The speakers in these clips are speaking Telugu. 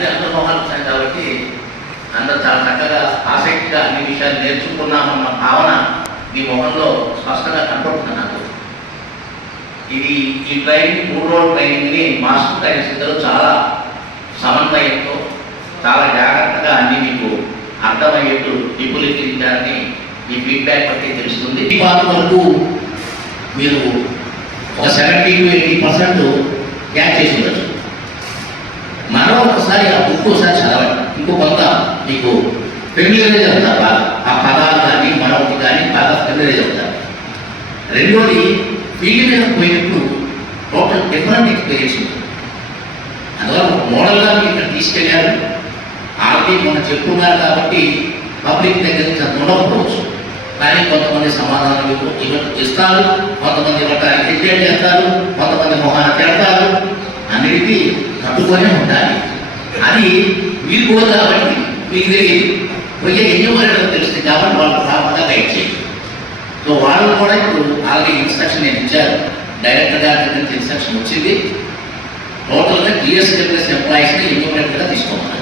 అది అందరూ మొహాలు వచ్చాయి కాబట్టి అందరూ చాలా చక్కగా ఆసక్తిగా అన్ని విషయాలు నేర్చుకున్నామన్న భావన ఈ మొహంలో స్పష్టంగా కనపడుతుంది నాకు. ఇది ఈ ట్రైనింగ్ 3 రోజుల ట్రైనింగ్ని మాస్టర్ ట్రైనర్స్ ఇద్దరు చాలా సమన్వయంతో చాలా జాగ్రత్తగా అన్ని మీకు అర్థమయ్యేట్టు విపులీకరించారని ఈ ఫీడ్బ్యాక్ బట్టి తెలుస్తుంది. ఈ పాత వరకు మీరు ఒక 70 to 80% క్యాచ్ చేసి ఉండొచ్చు. మరో ఒకసారి ఆ బుక్ ఒకసారి చదవండి. ఇంకో కొంత మీకు ఫెమిలియరైజ్ అవుతారు బాగా, ఆ పదాలు కానీ మరొకటి కానీ బాగా ఫెమిలియరైజ్ అవుతారు. రెండోది ఫీల్డ్ మీద పోయినప్పుడు టోటల్ డిఫరెంట్ ఎక్స్పీరియన్స్ ఉంటుంది. అందువల్ల ఒక మోడల్గా మీరు ఇక్కడ తీసుకెళ్ళారు. ఆల్రెడీ మనం చెప్పుకున్నారు కాబట్టి పబ్లిక్ దగ్గర నుంచి అంత ఉండకపోవచ్చు, కానీ కొంతమంది సమాధానాలు ఇస్తారు, కొంతమంది ఇవ్వటానికి హెసిటేట్ చేస్తారు, కొంతమంది మొహాన పెడతారు. అన్నిటికీ తట్టుకొనే ఉండాలి. అది మీరు పోదు కాబట్టి మీకు తెలియదు, పోయే ఎన్నికలు తెలుస్తుంది కాబట్టి వాళ్ళు ప్రాపర్గా గైడ్ చేయండి. సో వాళ్ళు కూడా ఇప్పుడు ఆల్రెడీ ఇన్స్ట్రక్షన్ నేను ఇచ్చారు, డైరెక్టర్ గారి దగ్గర నుంచి ఇన్స్ట్రక్షన్ వచ్చింది. టోటల్గా జిఎస్డబ్ల్యూఎస్ ఎంప్లాయీస్ని ఎన్నికలుగా తీసుకోవాలి.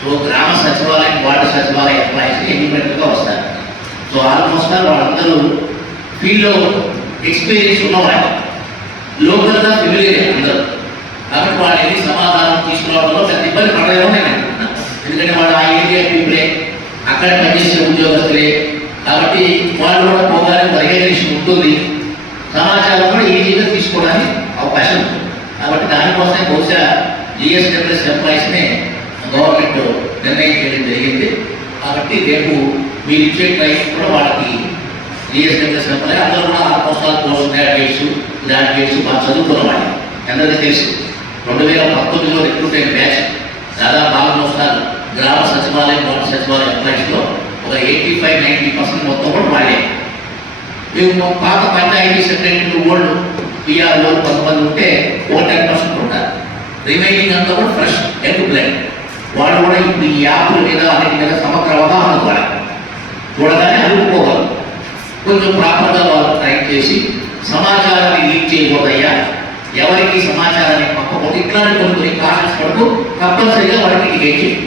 సో గ్రామ సచివాలయం, వార్డు సచివాలయ ఎంప్లాయీస్ని ఎన్నికలుగా వస్తారు. సో ఆల్మోస్ట్ వాళ్ళందరూ ఫీల్డ్లో ఎక్స్పీరియన్స్ ఉన్నవాళ్ళు, లోకల్గా ఫెమిలియర్ అందరూ. కాబట్టి వాళ్ళు ఎన్ని సమాధానం తీసుకురావడంలో పెద్ద ఇబ్బంది పడలేమో నేను అనుకుంటున్నాను. ఎందుకంటే వాళ్ళు ఆ ఏరియా పీపులే, అక్కడ పనిచేసే ఉద్యోగస్తులే, కాబట్టి వాళ్ళు కూడా పోగానే రికగ్నిషన్ ఉంటుంది, సమాచారం కూడా ఈజీగా తీసుకోవడానికి అవకాశం ఉంటుంది. కాబట్టి దానికోసమే బహుశా జిఎస్డబ్ల్యూఎస్ ఎంప్లాయీస్నే గవర్నమెంట్ నిర్ణయం చేయడం జరిగింది. కాబట్టి రేపు మీరు ఇచ్చే ట్రైనింగ్ కూడా వాళ్ళకి జిఎస్డబ్ల్యూఎస్ ఎంప్లాయీ అందరూ కూడా ఆల్మోస్ట్ పోస్ట్ గ్రాడ్యుయేట్స్ బాగా చదువుకున్న వాళ్ళు అందరికీ తెలుసు. 2019లో రిక్రూట్ అయిన బ్యాచ్ దాదాపు ఆల్మోస్ట్ గ్రామ సచివాలయం, వార్డు సచివాలయం ఎంప్లాయీస్లో ఒక 85-90% మొత్తం కూడా వాళ్ళే. మేము పాత పంచాయతీ సెక్రటరీ ఓల్డ్ పిఆర్లో కొంతమంది ఉంటే 10% ఉంటారు. రిమైనింగ్ అంతా కూడా ఫ్రెష్ యంగ్ బ్లడ్. వాళ్ళు కూడా ఇప్పుడు ఈ యాప్ల మీద అన్నిటి మీద సమగ్ర అవగాహన కూడా చూడగానే అనుకోగలరు. కొంచెం ప్రాపర్గా వాళ్ళు ట్రైన్ చేసి సమాచారాన్ని లీక్ చేయబోదయ్యా, ఎవరికి సమాచారాన్ని పక్కపోతే ఇట్లాంటి కొన్ని కారణాలు పడుతూ తప్పనిసరిగా వాళ్ళకి ఇండికేట్ చేయండి.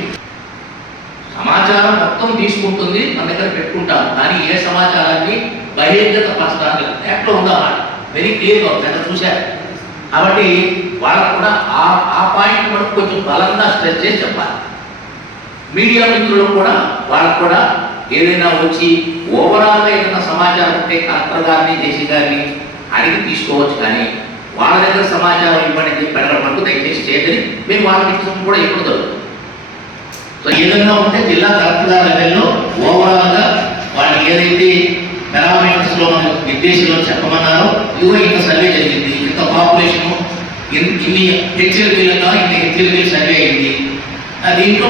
సమాచారం మొత్తం తీసుకుంటుంది, మన దగ్గర పెట్టుకుంటాం, కానీ ఏ సమాచారాన్ని బహిర్గత పరచడానికి యాప్లో ఉందామని వెరీ క్లియర్గా ఉంది, చూశారు. కాబట్టి వాళ్ళకు కూడా ఆ పాయింట్ కూడా కొంచెం బలంగా స్ట్రెస్ చేసి చెప్పాలి. మీడియా మిత్రులు కూడా వాళ్ళకు కూడా ఏదైనా వచ్చి ఓవరాల్గా ఏదైనా సమాచారం ఉంటే కలెక్టర్ గారిని, జేసీ గారిని అడిగి తీసుకోవచ్చు, కానీ వాళ్ళ దగ్గర సమాచారం ఇవ్వడానికి పెరగడం దయచేసి చేయదని మేము వాళ్ళకి ఇచ్చడం కూడా ఎప్పుడు దొరుకుతుంది. సో ఏదైనా ఉంటే జిల్లా కలెక్టర్ గారి లెవెల్లో ఓవరాల్గా వాళ్ళకి ఏదైతే పారామీటర్స్లో మన నిర్దేశంలో చెప్పమన్నారో, ఇదిగో ఇంత సర్వే జరిగింది, ఇంత పాపులేషను, ఇన్ని హెచ్ఎల్బీలుగా ఇన్ని హెచ్ఎల్బీ సర్వే అయింది, దీంట్లో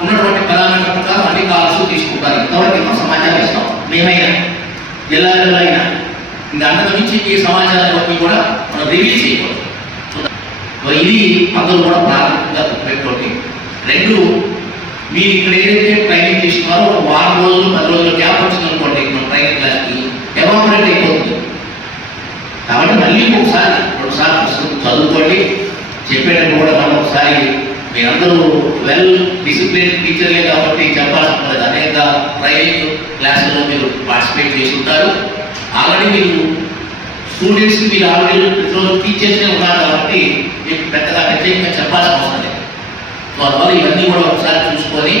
ఉన్నటువంటి పారామీటర్ ప్రకారం అన్ని కాల్స్ తీసుకుంటారు, ఇంతవరకు ఇంత సమాచారం ఇస్తాం మేమైనా జిల్లాలో అయినా. ఇంకా అంతకు మించి ఈ సమాచారాన్ని కూడా మనం రివీల్ చేయకూడదు. ఇది అందరూ కూడా ప్రాథమికంగా పెట్టుకోండి. రెండు, మీరు ఇక్కడ ఏదైతే ట్రైనింగ్ తీసుకున్నారో ఒక 6 రోజులు 10 రోజులు గ్యాప్ వచ్చింది అనుకోండి మన ట్రైనింగ్ క్లాస్కి, ఎవాపరేట్ అయిపోతుంది. కాబట్టి మళ్ళీ ఒకసారి 2 సార్లు పుస్తకం చదువుకోండి. చెప్పేటప్పుడు కూడా మనం ఒకసారి మీరందరూ వెల్ డిసిప్లిన్ టీచర్లే కాబట్టి చెప్పాల్సిన అనేక ట్రైనింగ్ క్లాసుల్లో మీరు పార్టిసిపేట్ చేసి ఉంటారు. ఆల్రెడీ మీరు స్టూడెంట్స్ మీరు ఆల్రెడీ ప్రతిరోజు టీచర్స్నే ఉన్నారు కాబట్టి మీకు పెద్దగా ప్రత్యేకంగా చెప్పాల్సిన అవసరం లేదు. సో అందువల్ల ఇవన్నీ కూడా ఒకసారి చూసుకొని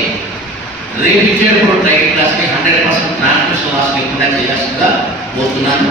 రేపు ఇచ్చేటప్పుడు ట్రైనింగ్ క్లాస్ని 100% ట్రాన్స్మిషన్ లాస్ లేకుండా చేయాల్సిందిగా కోరుతున్నాను.